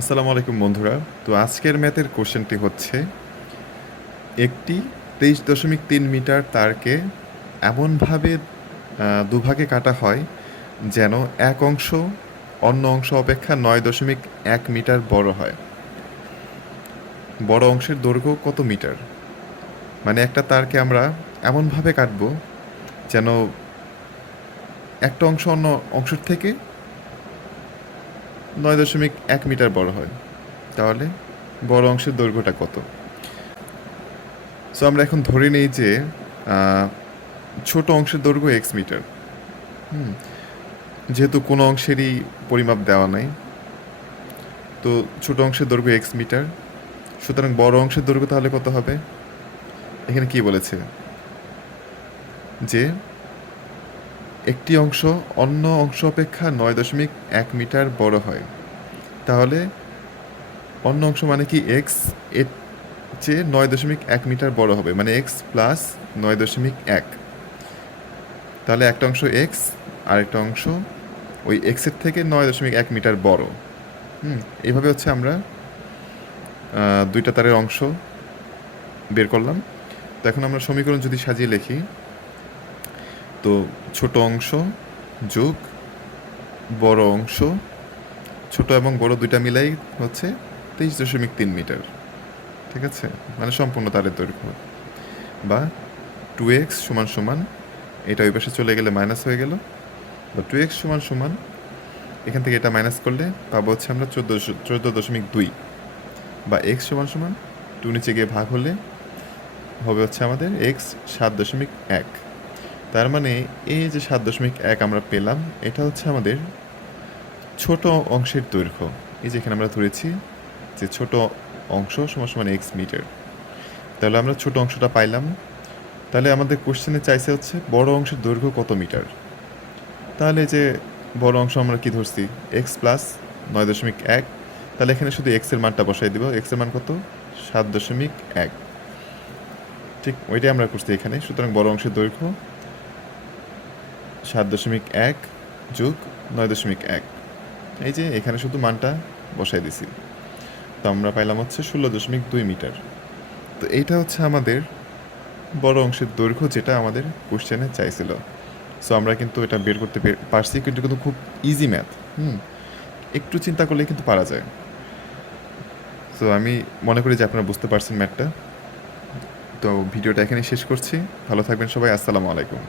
আসসালামু আলাইকুম বন্ধুরা। তো আজকের ম্যাথের কোশ্চেনটি হচ্ছে, একটি তেইশ দশমিক তিন মিটার তারকে এমনভাবে দুভাগে কাটা হয় যেন এক অংশ অন্য অংশ অপেক্ষা নয় দশমিক এক মিটার বড় হয়। বড় অংশের দৈর্ঘ্য কত মিটার? মানে একটা তারকে আমরা এমনভাবে কাটবো যেন একটা অংশ অন্য অংশের থেকে নয় দশমিক এক মিটার বড় হয়। তাহলে বড় অংশের দৈর্ঘ্যটা কত? সো আমরা এখন ধরে নেই যে ছোট অংশের দৈর্ঘ্য এক্স মিটার। হুম, যেহেতু কোনো অংশেরই পরিমাপ দেওয়া নাই, তো ছোট অংশের দৈর্ঘ্য এক্স মিটার। সুতরাং বড় অংশের দৈর্ঘ্য তাহলে কত হবে? এখানে কি বলেছে? যে একটি অংশ অন্য অংশ অপেক্ষা নয় দশমিক এক মিটার বড় হয়। তাহলে অন্য অংশ মানে কি এক্সের চেয়ে নয় দশমিক এক মিটার বড় হবে। মানে এক্স প্লাস নয় দশমিক এক। তাহলে একটা অংশ এক্স আর একটা অংশ ওই এক্সের থেকে নয় দশমিক এক মিটার বড়। হুম, এইভাবে হচ্ছে আমরা দুইটা তারের অংশ বের করলাম। তো এখন আমরা সমীকরণ যদি সাজিয়ে লিখি তো ছোট অংশ, যোগ, বড় অংশ, ছোট এবং বড় দুইটা মিলাই হচ্ছে তেইশ দশমিক তিন মিটার, ঠিক আছে? মানে সম্পূর্ণ তারের দৈর্ঘ্য। বা টু এক্স সমান সমান, এটা ওই পাশে চলে গেলে মাইনাস হয়ে গেল। বা টু এক্স সমান সমান, এখান থেকে এটা মাইনাস করলে পাবো হচ্ছে আমরা চোদ্দ চোদ্দ দশমিক দুই। বা এক্স সমান সমান, টু নিচে গিয়ে ভাগ হলে হবে হচ্ছে আমাদের এক্স সাত দশমিক এক। তার মানে এই যে সাত দশমিক এক আমরা পেলাম, এটা হচ্ছে আমাদের ছোট অংশের দৈর্ঘ্য। এই যে এখানে আমরা ধরেছি যে ছোট অংশ সমান সমান এক্স মিটার। তাহলে আমরা ছোট অংশটা পাইলাম। তাহলে আমাদের কোশ্চেনে চাইছে হচ্ছে বড় অংশের দৈর্ঘ্য কত মিটার? তাহলে যে বড় অংশ আমরা কি ধরছি? এক্স প্লাস নয় দশমিক এক। তাহলে এখানে শুধু এক্সের মানটা বসাই দিব। এক্সের মান কত? সাত দশমিক এক। ঠিক ওইটাই আমরা করছি এখানে। সুতরাং বড় অংশের দৈর্ঘ্য সাত দশমিক এক যোগ নয় দশমিক এক। এই যে এখানে শুধু মানটা বসাই দিছি। তো আমরা পাইলাম হচ্ছে ষোলো দশমিক দুই মিটার। তো এইটা হচ্ছে আমাদের বড় অংশের দৈর্ঘ্য যেটা আমাদের কোশ্চেনে চাইছিল। সো আমরা কিন্তু এটা বের করতে পারছি, কিন্তু কিন্তু খুব ইজি ম্যাথ হুম? একটু চিন্তা করলে কিন্তু পারা যায়। সো আমি মনে করি যে আপনারা বুঝতে পারছেন ম্যাথটা তো ভিডিওটা এখানে শেষ করছি। ভালো থাকবেন সবাই, আসসালামু আলাইকুম।